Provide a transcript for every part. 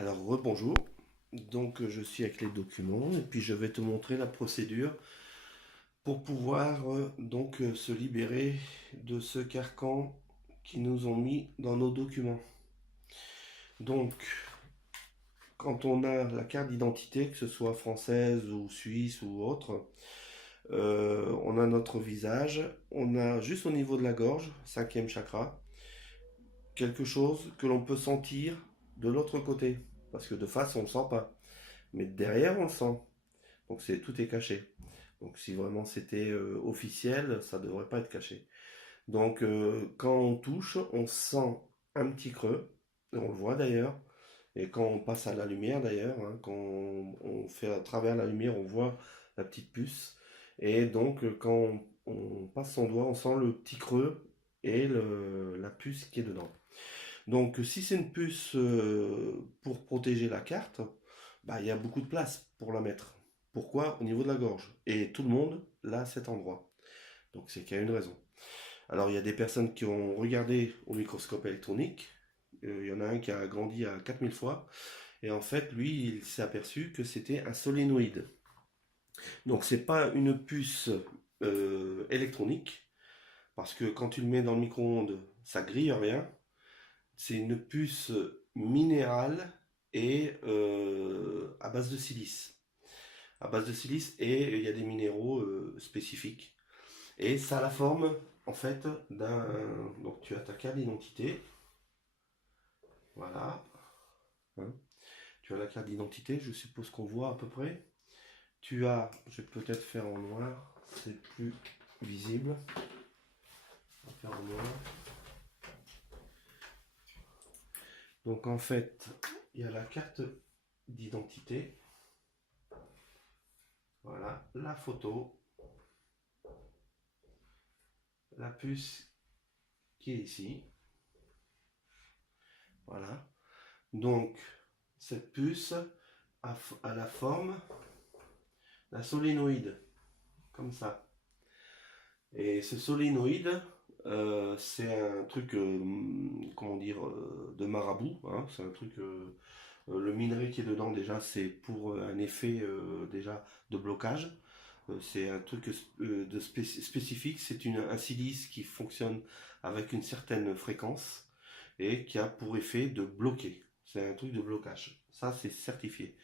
Alors rebonjour, donc je suis avec les documents et puis je vais te montrer la procédure pour pouvoir se libérer de ce carcan qu'ils nous ont mis dans nos documents. Donc quand on a la carte d'identité, que ce soit française ou suisse ou autre, on a notre visage, on a juste au niveau de la gorge, cinquième chakra, quelque chose que l'on peut sentir de l'autre côté, parce que de face on ne le sent pas, mais derrière on le sent. Donc tout est caché. Donc si vraiment c'était officiel, ça ne devrait pas être caché. Donc quand on touche, on sent un petit creux, et on le voit d'ailleurs. Et quand on passe à la lumière d'ailleurs, hein, quand on fait à travers la lumière, on voit la petite puce. Et donc quand on passe son doigt, on sent le petit creux et la puce qui est dedans. Donc si c'est une puce pour protéger la carte, bah, il y a beaucoup de place pour la mettre. Pourquoi? Au niveau de la gorge. Et tout le monde l'a à cet endroit. Donc c'est qu'il y a une raison. Alors il y a des personnes qui ont regardé au microscope électronique. Il y en a un qui a grandi à 4000 fois. Et en fait, lui, il s'est aperçu que c'était un solénoïde. Donc c'est pas une puce électronique. Parce que quand tu le mets dans le micro-ondes, ça grille rien. C'est une puce minérale et à base de silice. À base de silice et il y a des minéraux spécifiques. Et ça a la forme en fait d'un. Donc tu as ta carte d'identité. Voilà. Hein. Tu as la carte d'identité, je suppose qu'on voit à peu près. Tu as, je vais peut-être faire en noir, c'est plus visible. On va faire en noir. Donc en fait, il y a la carte d'identité. Voilà, la photo, la puce qui est ici. Voilà. Donc, cette puce a la forme d'un solénoïde, comme ça. Et ce solénoïde, c'est un truc, comment dire, de marabout. Hein. C'est un truc, le minerai qui est dedans déjà, c'est pour un effet déjà de blocage. C'est un truc spécifique, c'est un silice qui fonctionne avec une certaine fréquence et qui a pour effet de bloquer. C'est un truc de blocage. Ça, c'est certifié.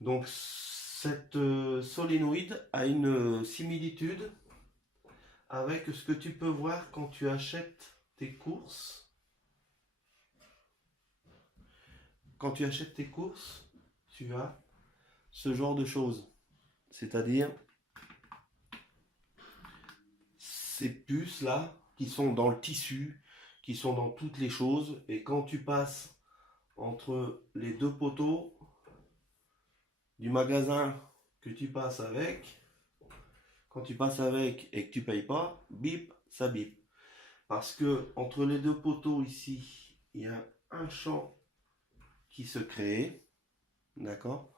Donc, cette solénoïde a une similitude avec ce que tu peux voir quand tu achètes tes courses. Quand tu achètes tes courses, tu as ce genre de choses. C'est-à-dire ces puces-là qui sont dans le tissu, qui sont dans toutes les choses. Et quand tu passes entre les deux poteaux du magasin que tu passes avec, quand tu passes avec et que tu payes pas, bip, ça bip. Parce que entre les deux poteaux ici, il y a un champ qui se crée. D'accord?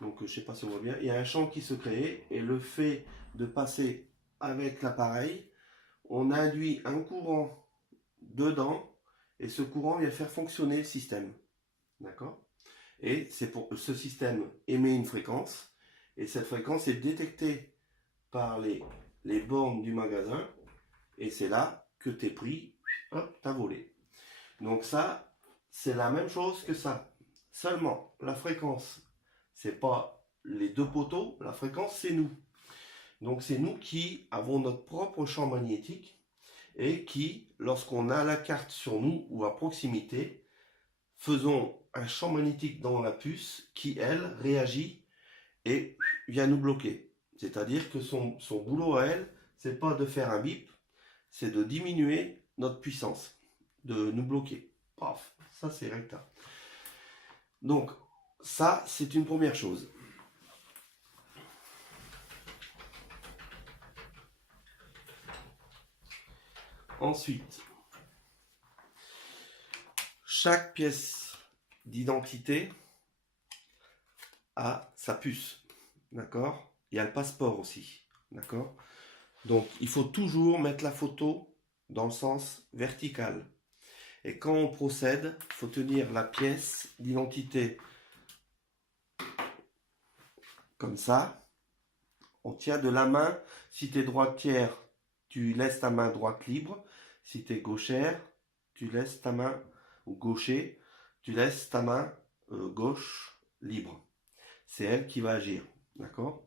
Donc je sais pas si on voit bien. Il y a un champ qui se crée et le fait de passer avec l'appareil, on induit un courant dedans et ce courant vient faire fonctionner le système. D'accord? Et c'est pour ce système émet une fréquence et cette fréquence est détectée par les bornes du magasin et c'est là que t'es pris, hop, t'as volé. Donc ça, c'est la même chose que ça. Seulement, la fréquence, c'est pas les deux poteaux, la fréquence, c'est nous. Donc c'est nous qui avons notre propre champ magnétique et qui, lorsqu'on a la carte sur nous ou à proximité, faisons un champ magnétique dans la puce qui, elle, réagit et vient nous bloquer. C'est-à-dire que son boulot à elle, c'est pas de faire un bip, c'est de diminuer notre puissance, de nous bloquer. Paf, ça c'est recta. Donc, ça, c'est une première chose. Ensuite, chaque pièce d'identité a sa puce. D'accord? Il y a le passeport aussi. D'accord? Donc, il faut toujours mettre la photo dans le sens vertical. Et quand on procède, il faut tenir la pièce d'identité comme ça. On tient de la main. Si tu es droitière, tu laisses ta main droite libre. Si tu es gauchère, tu laisses ta main, ou gaucher, tu laisses ta main gauche libre. C'est elle qui va agir. D'accord?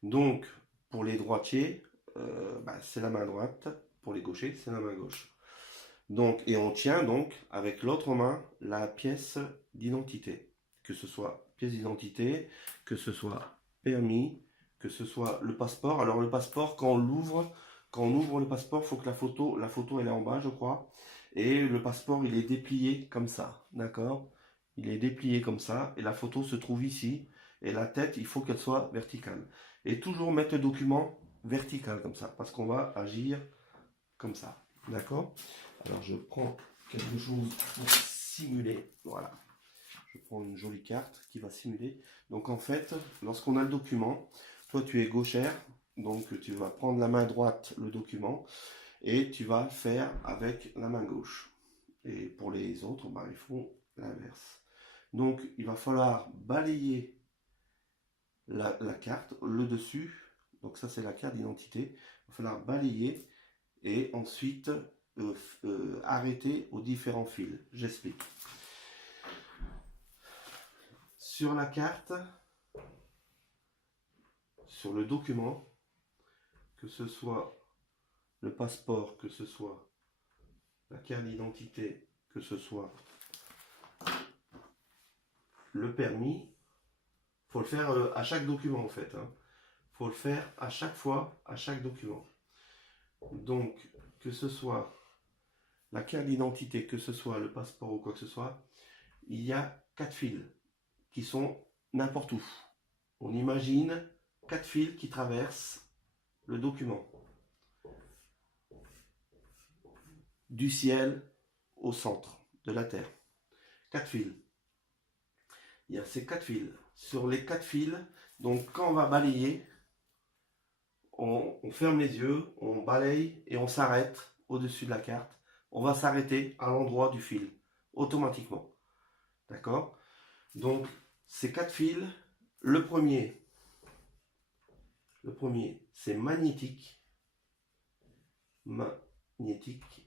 Donc, pour les droitiers, c'est la main droite. Pour les gauchers, c'est la main gauche. Donc, et on tient donc avec l'autre main la pièce d'identité. Que ce soit pièce d'identité, que ce soit permis, que ce soit le passeport. Alors le passeport, quand on ouvre le passeport, il faut que la photo elle est en bas, je crois. Et le passeport, il est déplié comme ça. D'accord? Il est déplié comme ça. Et la photo se trouve ici. Et la tête, il faut qu'elle soit verticale. Et toujours mettre le document vertical comme ça. Parce qu'on va agir comme ça. D'accord? Alors je prends quelque chose pour simuler. Voilà. Je prends une jolie carte qui va simuler. Donc en fait, lorsqu'on a le document, toi tu es gauchère, donc tu vas prendre la main droite le document et tu vas faire avec la main gauche. Et pour les autres, ils font l'inverse. Donc il va falloir balayer la carte, le dessus. Donc ça c'est la carte d'identité. Il va falloir balayer et ensuite arrêter aux différents fils. J'explique. Sur la carte, sur le document, que ce soit le passeport, que ce soit la carte d'identité, que ce soit le permis, faut le faire à chaque document en fait. Faut le faire à chaque fois, à chaque document. Donc, que ce soit la carte d'identité, que ce soit le passeport ou quoi que ce soit, il y a 4 fils qui sont n'importe où. On imagine 4 fils qui traversent le document. Du ciel au centre de la Terre. 4 fils. Il y a ces 4 fils. Sur les 4 fils, donc quand on va balayer, on ferme les yeux, on balaye et on s'arrête au-dessus de la carte. On va s'arrêter à l'endroit du fil, automatiquement. D'accord? Donc, ces 4 fils, le premier c'est magnétique. Magnétique.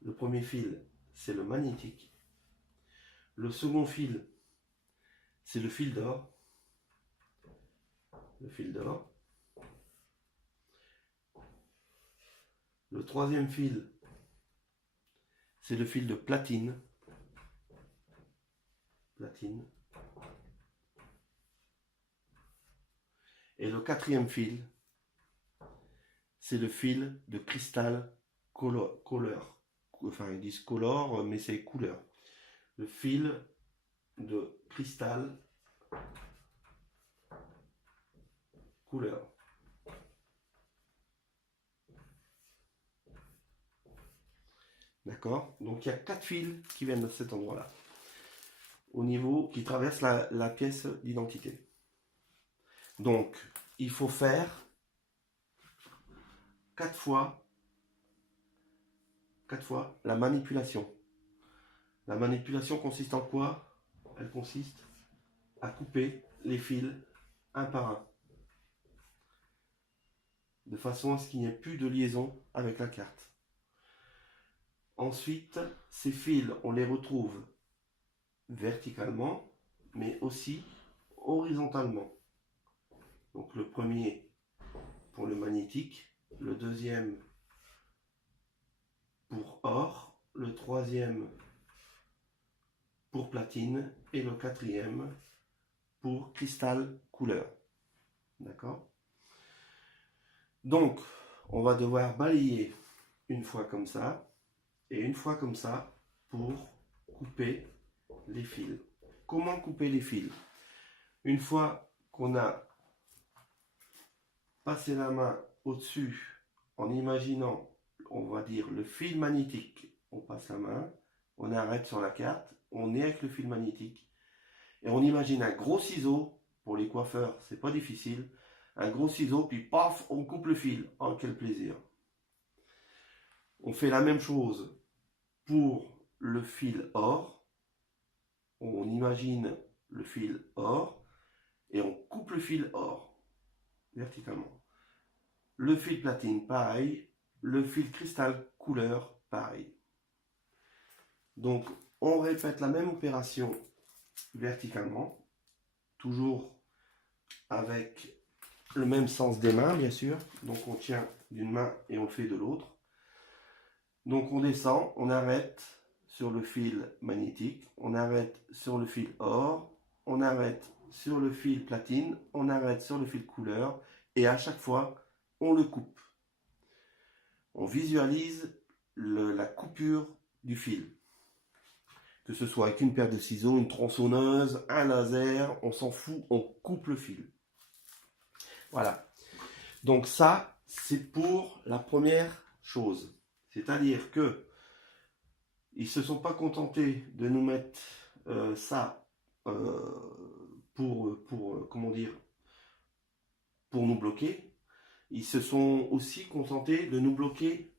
Le premier fil, c'est le magnétique. Le second fil, c'est le fil d'or. Le fil d'or. Le troisième fil, c'est le fil de platine. Platine. Et le quatrième fil, c'est le fil de cristal couleur. Enfin, ils disent color, mais c'est couleur. Le fil de cristal couleur. D'accord? Donc il y a 4 fils qui viennent de cet endroit-là. Au niveau qui traverse la pièce d'identité. Donc, il faut faire 4 fois la manipulation. La manipulation consiste en quoi? Elle consiste à couper les fils un par un. De façon à ce qu'il n'y ait plus de liaison avec la carte. Ensuite, ces fils, on les retrouve verticalement, mais aussi horizontalement. Donc le premier pour le magnétique, le deuxième pour or, le troisième pour platine et le quatrième pour cristal couleur. D'accord? Donc, on va devoir balayer une fois comme ça et une fois comme ça pour couper les fils. Comment couper les fils? Une fois qu'on a passé la main au-dessus en imaginant, on va dire, le fil magnétique, on passe la main, on arrête sur la carte, on est avec le fil magnétique et on imagine un gros ciseau. Pour les coiffeurs, c'est pas difficile. un gros ciseau, puis paf, on coupe le fil. Oh, quel plaisir. On fait la même chose pour le fil or. On imagine le fil or et on coupe le fil or verticalement. Le fil platine, pareil. Le fil cristal couleur, pareil. Donc, on répète la même opération verticalement, toujours avec le même sens des mains, bien sûr. Donc, on tient d'une main et on le fait de l'autre. Donc, on descend, on arrête sur le fil magnétique, on arrête sur le fil or, on arrête sur le fil platine, on arrête sur le fil couleur, et à chaque fois, on le coupe. On visualise la coupure du fil. Que ce soit avec une paire de ciseaux, une tronçonneuse, un laser, on s'en fout, on coupe le fil. Voilà. Donc ça, c'est pour la première chose. C'est-à-dire que ils se sont pas contentés de nous mettre ça comment dire, pour nous bloquer. Ils se sont aussi contentés de nous bloquer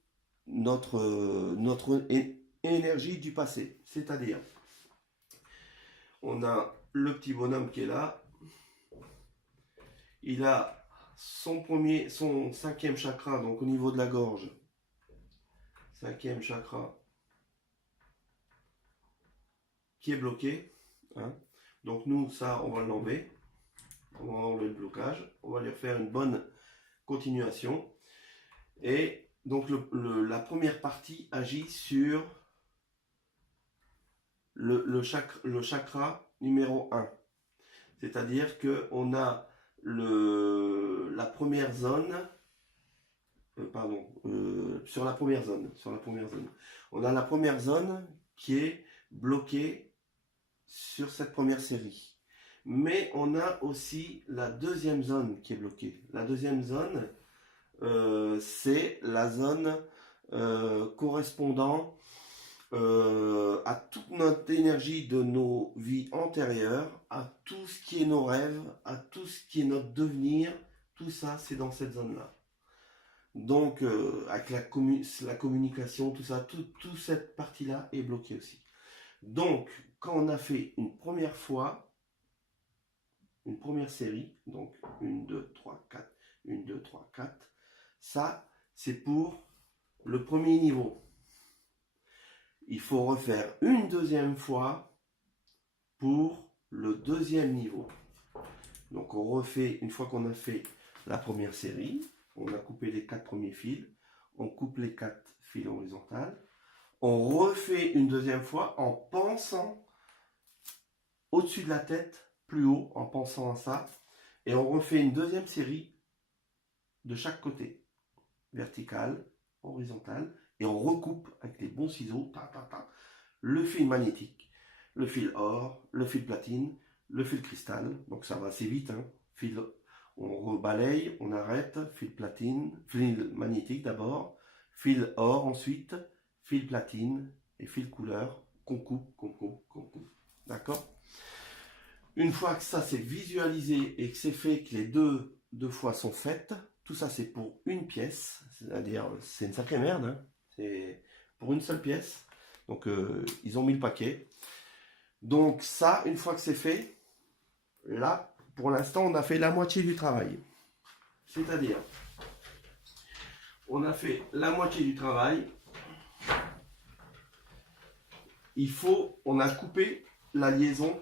notre énergie du passé. C'est-à-dire, on a le petit bonhomme qui est là. Il a son cinquième chakra, donc au niveau de la gorge. Cinquième chakra qui est bloqué. Hein. Donc nous, ça, on va l'enlever. On va enlever le blocage. On va lui faire une bonne continuation. Et donc la première partie agit sur le chakra numéro 1. C'est-à-dire qu'on a la première zone, sur la première zone. On a la première zone qui est bloquée sur cette première série. Mais on a aussi la deuxième zone qui est bloquée. La deuxième zone, c'est la zone correspondant à toute notre énergie de nos vies antérieures, à tout ce qui est nos rêves, à tout ce qui est notre devenir, tout ça c'est dans cette zone-là. Donc avec la communication, tout ça, toute cette partie-là est bloquée aussi. Donc quand on a fait une première fois, une première série, donc 1, 2, 3, 4, 1, 2, 3, 4, ça c'est pour le premier niveau. Il faut refaire une deuxième fois pour le deuxième niveau. Donc on refait, une fois qu'on a fait la première série, on a coupé les 4 premiers fils, on coupe les 4 fils horizontales, on refait une deuxième fois en pensant au-dessus de la tête, plus haut, en pensant à ça, et on refait une deuxième série de chaque côté, verticale, horizontale, et on recoupe avec les bons ciseaux, le fil magnétique, le fil or, le fil platine, le fil cristal, donc ça va assez vite, hein. On rebalaye, on arrête, fil platine, fil magnétique d'abord, fil or ensuite, fil platine et fil couleur qu'on coupe. D'accord? Une fois que ça c'est visualisé et que c'est fait, que les deux fois sont faites, tout ça c'est pour une pièce, c'est-à-dire c'est une sacrée merde, hein. C'est pour une seule pièce. Donc ils ont mis le paquet. Donc ça, une fois que c'est fait, là, pour l'instant, on a fait la moitié du travail. C'est-à-dire, on a fait la moitié du travail. On a coupé la liaison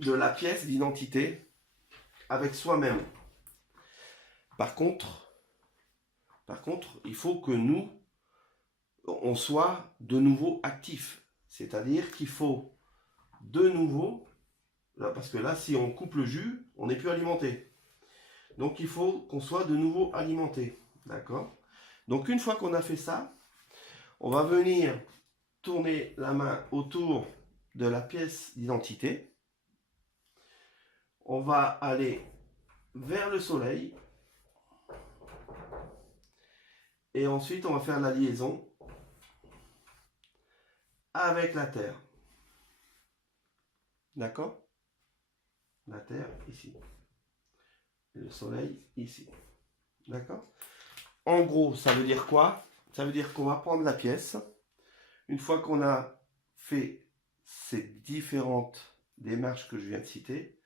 de la pièce d'identité avec soi-même. Par contre, il faut que nous, on soit de nouveau actifs. C'est-à-dire qu'il faut de nouveau, là, parce que là, si on coupe le jus, on n'est plus alimenté. Donc, il faut qu'on soit de nouveau alimenté. D'accord? Donc, une fois qu'on a fait ça, on va venir tourner la main autour de la pièce d'identité. On va aller vers le soleil. Et ensuite, on va faire la liaison avec la Terre. D'accord? La Terre, ici. et le soleil ici. D'accord? En gros, ça veut dire quoi? Ça veut dire qu'on va prendre la pièce. Une fois qu'on a fait ces différentes démarches que je viens de citer,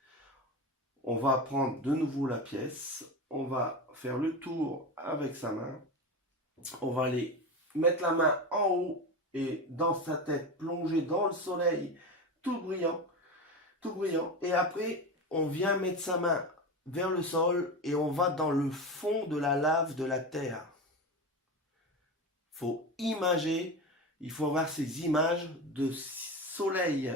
on va prendre de nouveau la pièce. On va faire le tour avec sa main. On va aller mettre la main en haut et dans sa tête, plonger dans le soleil, tout brillant, tout brillant. Et après, on vient mettre sa main vers le sol et on va dans le fond de la lave de la terre. Faut imager, il faut avoir ces images de soleil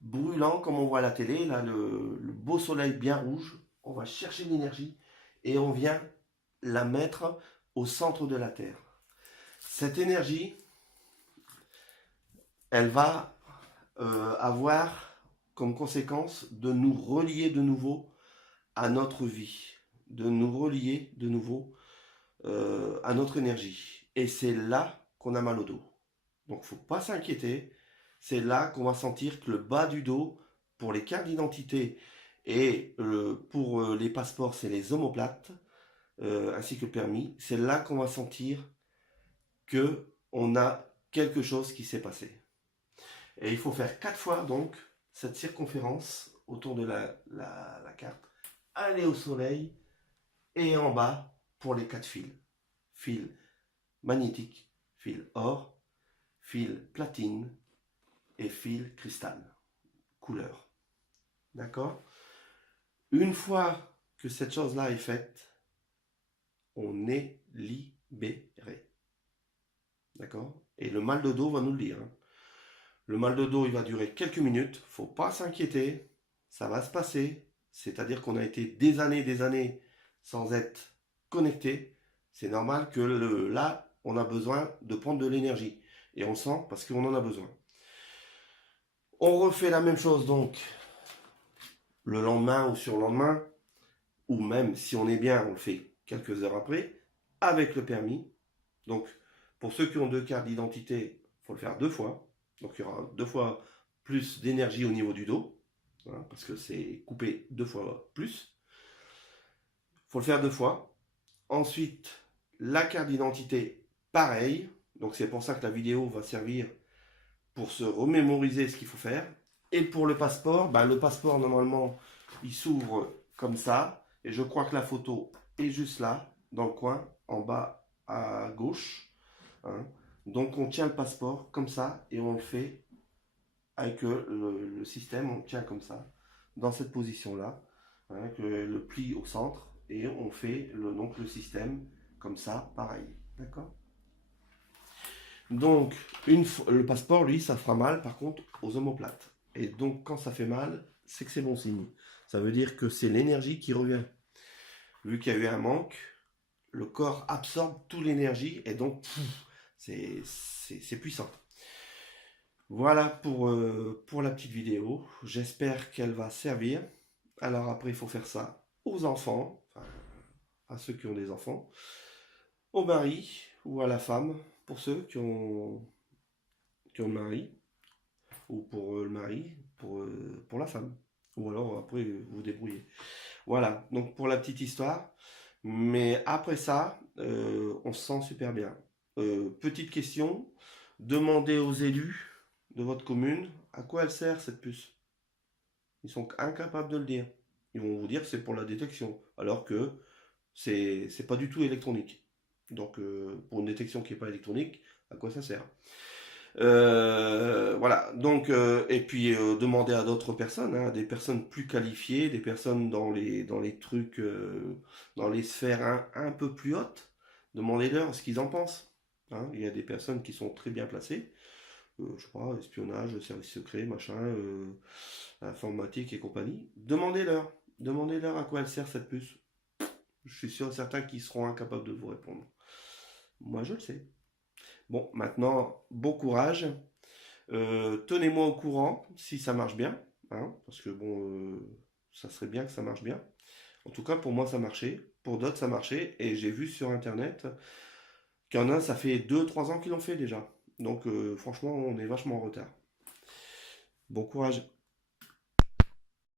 brûlant comme on voit à la télé, là le beau soleil bien rouge. On va chercher l'énergie et on vient la mettre au centre de la terre. Cette énergie, elle va avoir comme conséquence de nous relier de nouveau à notre vie, de nous relier de nouveau à notre énergie. Et c'est là qu'on a mal au dos. Donc il ne faut pas s'inquiéter. C'est là qu'on va sentir que le bas du dos, pour les cartes d'identité et pour les passeports, c'est les omoplates, ainsi que le permis. C'est là qu'on va sentir que on a quelque chose qui s'est passé. Et il faut faire 4 fois donc cette circonférence autour de la carte. Aller au soleil et en bas pour les 4 fils. Fil magnétique, fil or, fil platine et fil cristal. Couleur. D'accord? Une fois que cette chose-là est faite, on est libéré. D'accord? Et le mal de dos va nous le dire. Hein. Le mal de dos, il va durer quelques minutes. Faut pas s'inquiéter. Ça va se passer. C'est-à-dire qu'on a été des années sans être connecté. C'est normal que là, on a besoin de prendre de l'énergie. Et on le sent parce qu'on en a besoin. On refait la même chose donc le lendemain ou sur le lendemain. Ou même si on est bien, on le fait quelques heures après. Avec le permis. Donc, pour ceux qui ont 2 cartes d'identité, il faut le faire 2 fois. Donc il y aura 2 fois plus d'énergie au niveau du dos, hein, parce que c'est coupé 2 fois plus. Il faut le faire 2 fois. Ensuite, la carte d'identité, pareil. Donc c'est pour ça que la vidéo va servir pour se remémoriser ce qu'il faut faire. Et pour le passeport, le passeport normalement il s'ouvre comme ça. Et je crois que la photo est juste là, dans le coin, en bas à gauche. Hein. Donc on tient le passeport comme ça et on le fait avec le système, on tient comme ça, dans cette position-là, hein, avec le pli au centre et on fait donc le système comme ça, pareil. D'accord? Donc le passeport, lui, ça fera mal par contre aux omoplates. Et donc quand ça fait mal, c'est que c'est bon signe. Ça veut dire que c'est l'énergie qui revient. Vu qu'il y a eu un manque, le corps absorbe toute l'énergie et donc c'est puissant. Voilà pour la petite vidéo. J'espère qu'elle va servir. Alors après, il faut faire ça aux enfants, enfin, à ceux qui ont des enfants, au mari ou à la femme, pour ceux qui ont le mari, ou pour le mari, pour la femme. Ou alors après, vous vous débrouillez. Voilà, donc pour la petite histoire. Mais après ça, on se sent super bien. Petite question, demandez aux élus de votre commune à quoi elle sert cette puce. Ils sont incapables de le dire. Ils vont vous dire que c'est pour la détection, alors que c'est pas du tout électronique. Donc pour une détection qui n'est pas électronique, à quoi ça sert? Voilà, donc et puis demander à d'autres personnes, hein, des personnes plus qualifiées, des personnes dans les trucs, dans les sphères un peu plus hautes, demandez-leur ce qu'ils en pensent. Hein. Il y a des personnes qui sont très bien placées, je sais pas, espionnage, service secret, machin, informatique et compagnie. Demandez-leur à quoi elle sert cette puce. Je suis sûr certains qui seront incapables de vous répondre. Moi je le sais. Bon, maintenant, bon courage. Tenez-moi au courant si ça marche bien. Hein, parce que bon, ça serait bien que ça marche bien. En tout cas, pour moi, ça marchait. Pour d'autres, ça marchait. Et j'ai vu sur Internet qu'il y en a, ça fait 2-3 ans qu'ils l'ont fait déjà. Donc, franchement, on est vachement en retard. Bon courage.